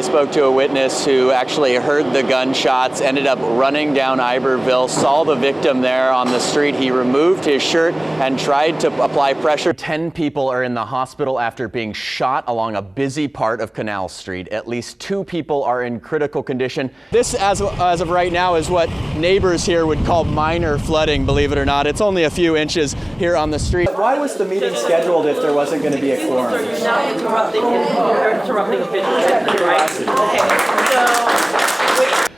I spoke to a witness who actually heard the gunshots, ended up running down Iberville, saw the victim there on the street. He removed his shirt and tried to apply pressure. 10 people are in the hospital after being shot along a busy part of Canal Street. At least 2 people are in critical condition. This, as of right now, is what neighbors here would call minor flooding, believe it or not. It's only a few inches here on the street. Why was the meeting scheduled if there wasn't going to be a quorum? You're not interrupting a business, right?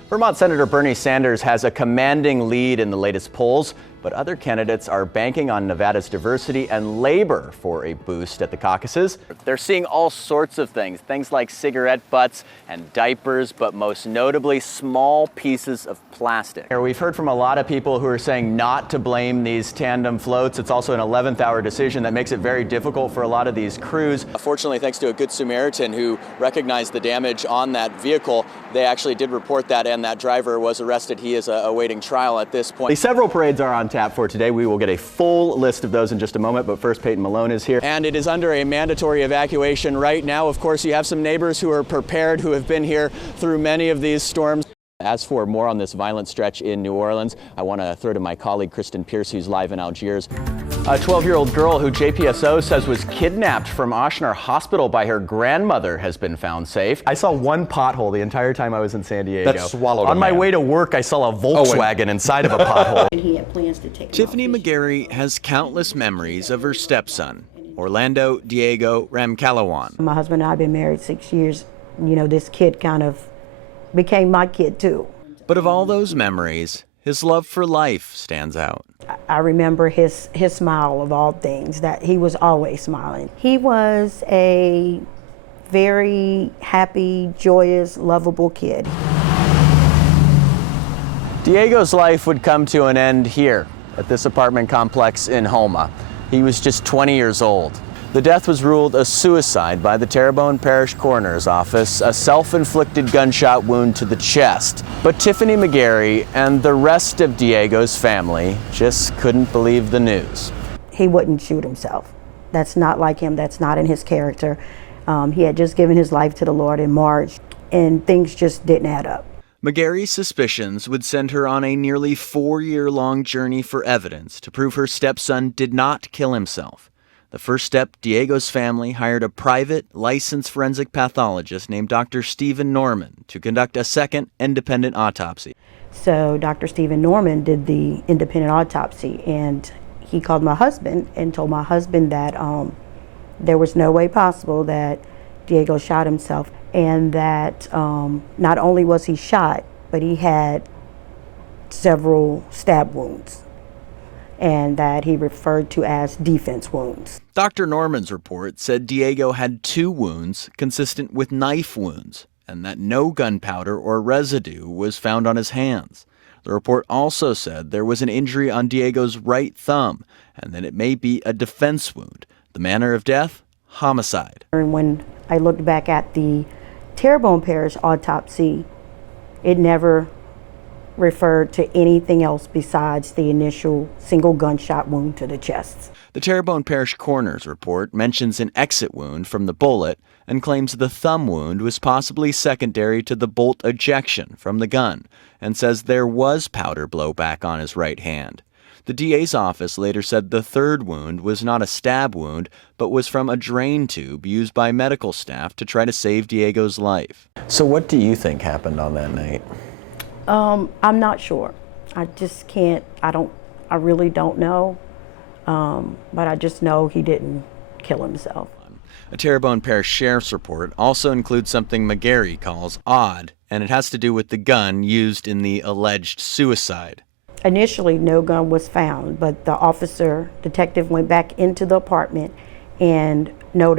Vermont Senator Bernie Sanders has a commanding lead in the latest polls, but other candidates are banking on Nevada's diversity and labor for a boost at the caucuses. They're seeing all sorts of things like cigarette butts and diapers, but most notably small pieces of plastic. We've heard from a lot of people who are saying not to blame these tandem floats. It's also an 11th hour decision that makes it very difficult for a lot of these crews. Fortunately, thanks to a good Samaritan who recognized the damage on that vehicle, they actually did report that, and that driver was arrested. He is awaiting trial at this point. Several parades are on tap for today. We will get a full list of those in just a moment, but first Peyton Malone is here. And it is under a mandatory evacuation right now. Of course, you have some neighbors who are prepared, who have been here through many of these storms. As for more on this violent stretch in New Orleans, I want to throw to my colleague Kristen Pierce, who's live in Algiers. A 12-year-old girl who JPSO says was kidnapped from Ochsner Hospital by her grandmother has been found safe. I saw one pothole the entire time I was in San Diego. That swallowed on my way to work, I saw a Volkswagen inside of a pothole. He had plans to take Tiffany McGarry has countless memories of her stepson, Orlando Diego Ramcalawan. My husband and I have been married 6 years. You know, this kid kind of became my kid too. But of all those memories, his love for life stands out. I remember his smile of all things, that he was always smiling. He was a very happy, joyous, lovable kid. Diego's life would come to an end here at this apartment complex in Houma. He was just 20 years old. The death was ruled a suicide by the Terrebonne Parish Coroner's Office, a self-inflicted gunshot wound to the chest. But Tiffany McGarry and the rest of Diego's family just couldn't believe the news. He wouldn't shoot himself. That's not like him. That's not in his character. He had just given his life to the Lord in March, and things just didn't add up. McGarry's suspicions would send her on a nearly 4-year-long journey for evidence to prove her stepson did not kill himself. The first step, Diego's family hired a private, licensed forensic pathologist named Dr. Stephen Norman to conduct a second independent autopsy. So Dr. Stephen Norman did the independent autopsy, and he called my husband and told my husband that there was no way possible that Diego shot himself, and that not only was he shot, but he had several stab wounds, and that he referred to as defense wounds. Dr. Norman's report said Diego had 2 wounds consistent with knife wounds, and that no gunpowder or residue was found on his hands. The report also said there was an injury on Diego's right thumb, and that it may be a defense wound. The manner of death? Homicide. And when I looked back at the Terrebonne Parish autopsy, it never referred to anything else besides the initial single gunshot wound to the chest. The Terrebonne Parish Coroner's report mentions an exit wound from the bullet and claims the thumb wound was possibly secondary to the bolt ejection from the gun, and says there was powder blowback on his right hand. The DA's office later said the third wound was not a stab wound, but was from a drain tube used by medical staff to try to save Diego's life. So what do you think happened on that night? I'm not sure. I just can't, I really don't know. But I just know he didn't kill himself. A Terrebonne Parish Sheriff's report also includes something McGarry calls odd, and it has to do with the gun used in the alleged suicide. Initially, no gun was found, but the detective went back into the apartment and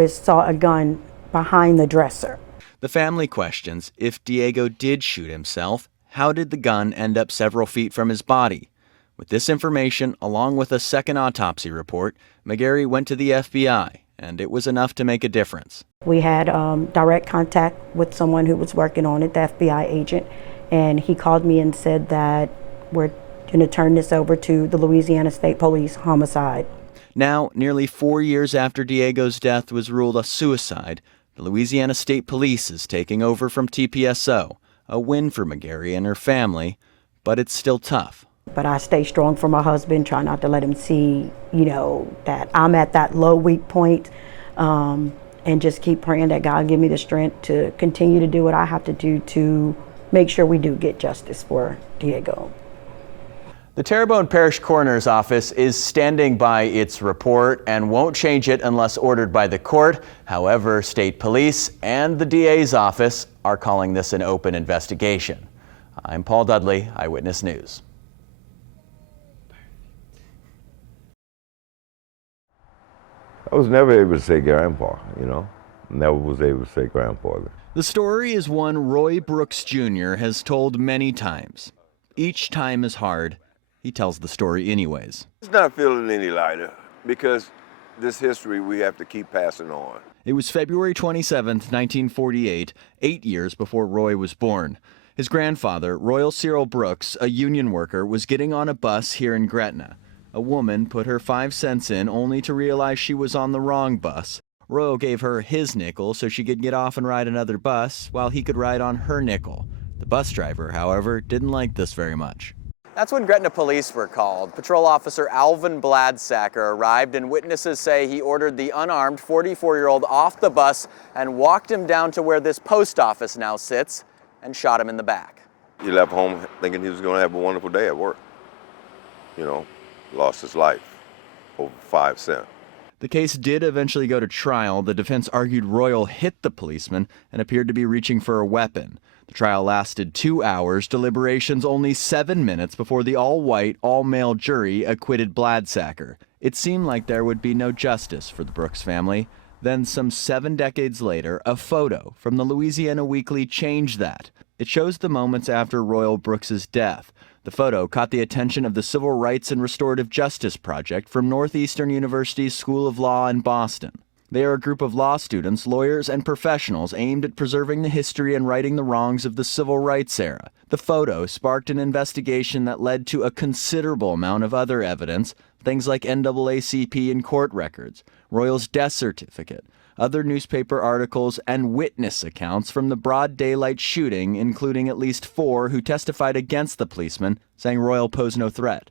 saw a gun behind the dresser. The family questions if Diego did shoot himself, how did the gun end up several feet from his body? With this information, along with a second autopsy report, McGarry went to the FBI, and it was enough to make a difference. We had direct contact with someone who was working on it, the FBI agent, and he called me and said that we're going to turn this over to the Louisiana State Police homicide. Now, nearly 4 years after Diego's death was ruled a suicide, The Louisiana State Police is taking over from TPSO, a win for McGarry and her family, but it's still tough. But I stay strong for my husband, try not to let him see, that I'm at that low, weak point, and just keep praying that God give me the strength to continue to do what I have to do to make sure we do get justice for Diego. The Terrebonne Parish Coroner's Office is standing by its report and won't change it unless ordered by the court. However, state police and the DA's office are calling this an open investigation. I'm Paul Dudley, Eyewitness News. I was never able to say grandpa, Never was able to say grandfather. The story is one Roy Brooks Jr. has told many times. Each time is hard. He tells the story anyways. It's not feeling any lighter because this history we have to keep passing on. It was February 27th, 1948, 8 years before Roy was born. His grandfather, Royal Cyril Brooks, a union worker, was getting on a bus here in Gretna. A woman put her 5 cents in only to realize she was on the wrong bus. Royal gave her his nickel so she could get off and ride another bus while he could ride on her nickel. The bus driver, however, didn't like this very much. That's when Gretna police were called. Patrol officer Alvin Bladsacker arrived and witnesses say he ordered the unarmed 44-year-old off the bus and walked him down to where this post office now sits and shot him in the back. He left home thinking he was going to have a wonderful day at work. Lost his life over 5 cents. The case did eventually go to trial. The defense argued Royal hit the policeman and appeared to be reaching for a weapon. The trial lasted 2 hours, deliberations only 7 minutes before the all-white, all-male jury acquitted Bladsacker. It seemed like there would be no justice for the Brooks family. Then, some 7 decades later, a photo from the Louisiana Weekly changed that. It shows the moments after Royal Brooks's death. The photo caught the attention of the Civil Rights and Restorative Justice Project from Northeastern University's School of Law in Boston. They are a group of law students, lawyers, and professionals aimed at preserving the history and righting the wrongs of the civil rights era. The photo sparked an investigation that led to a considerable amount of other evidence, things like NAACP and court records, Royal's death certificate, other newspaper articles, and witness accounts from the broad daylight shooting, including at least 4 who testified against the policeman, saying Royal posed no threat.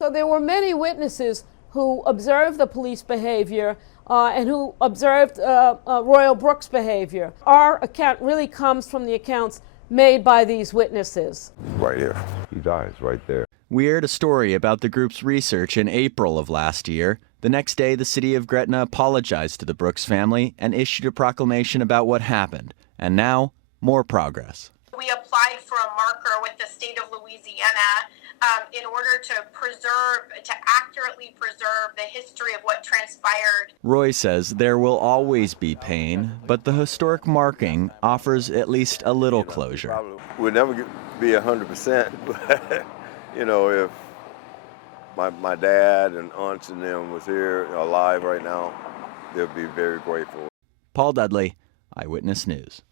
So there were many witnesses who observed the police behavior and who observed Royal Brooks' behavior. Our account really comes from the accounts made by these witnesses. Right here. He dies right there. We aired a story about the group's research in April of last year. The next day, the city of Gretna apologized to the Brooks family and issued a proclamation about what happened. And now, more progress. We applied for a marker with the state of Louisiana in order to accurately preserve the history of what transpired. Roy says there will always be pain, but the historic marking offers at least a little closure. We'll never be 100%, but if my dad and aunts and them was here alive right now, they'll be very grateful. Paul Dudley, Eyewitness News.